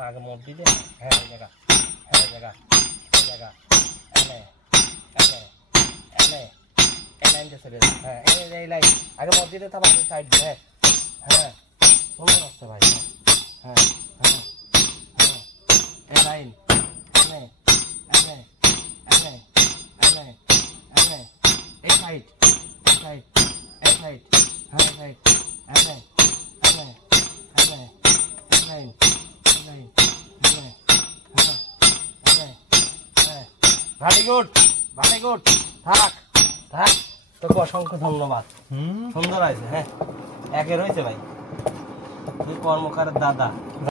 আগে মোট দিতে হ্যাঁ এই জায়গা হ্যাঁ এই জায়গা এই জায়গা এনে এনে এনে এনে এনে চলে হ্যাঁ এই লাইন আগে মোট দিতে তারপর সাইড হ্যাঁ হ্যাঁ সুন্দর আসছে ভাই হ্যাঁ হ্যাঁ হ্যাঁ এই লাইন এনে এনে এনে এনে এনে এই সাইড এই সাইড এই সাইড হ্যাঁ সাইড এনে এনে এনে লাইন লাইন এনে হ্যাঁ এনে হ্যাঁ ভেরি গুড থাক থাক তোকে অসংখ্য ধন্যবাদ সুন্দর আছে হ্যাঁ একের হয়েছে ভাই তুই কর্মকারের দাদা।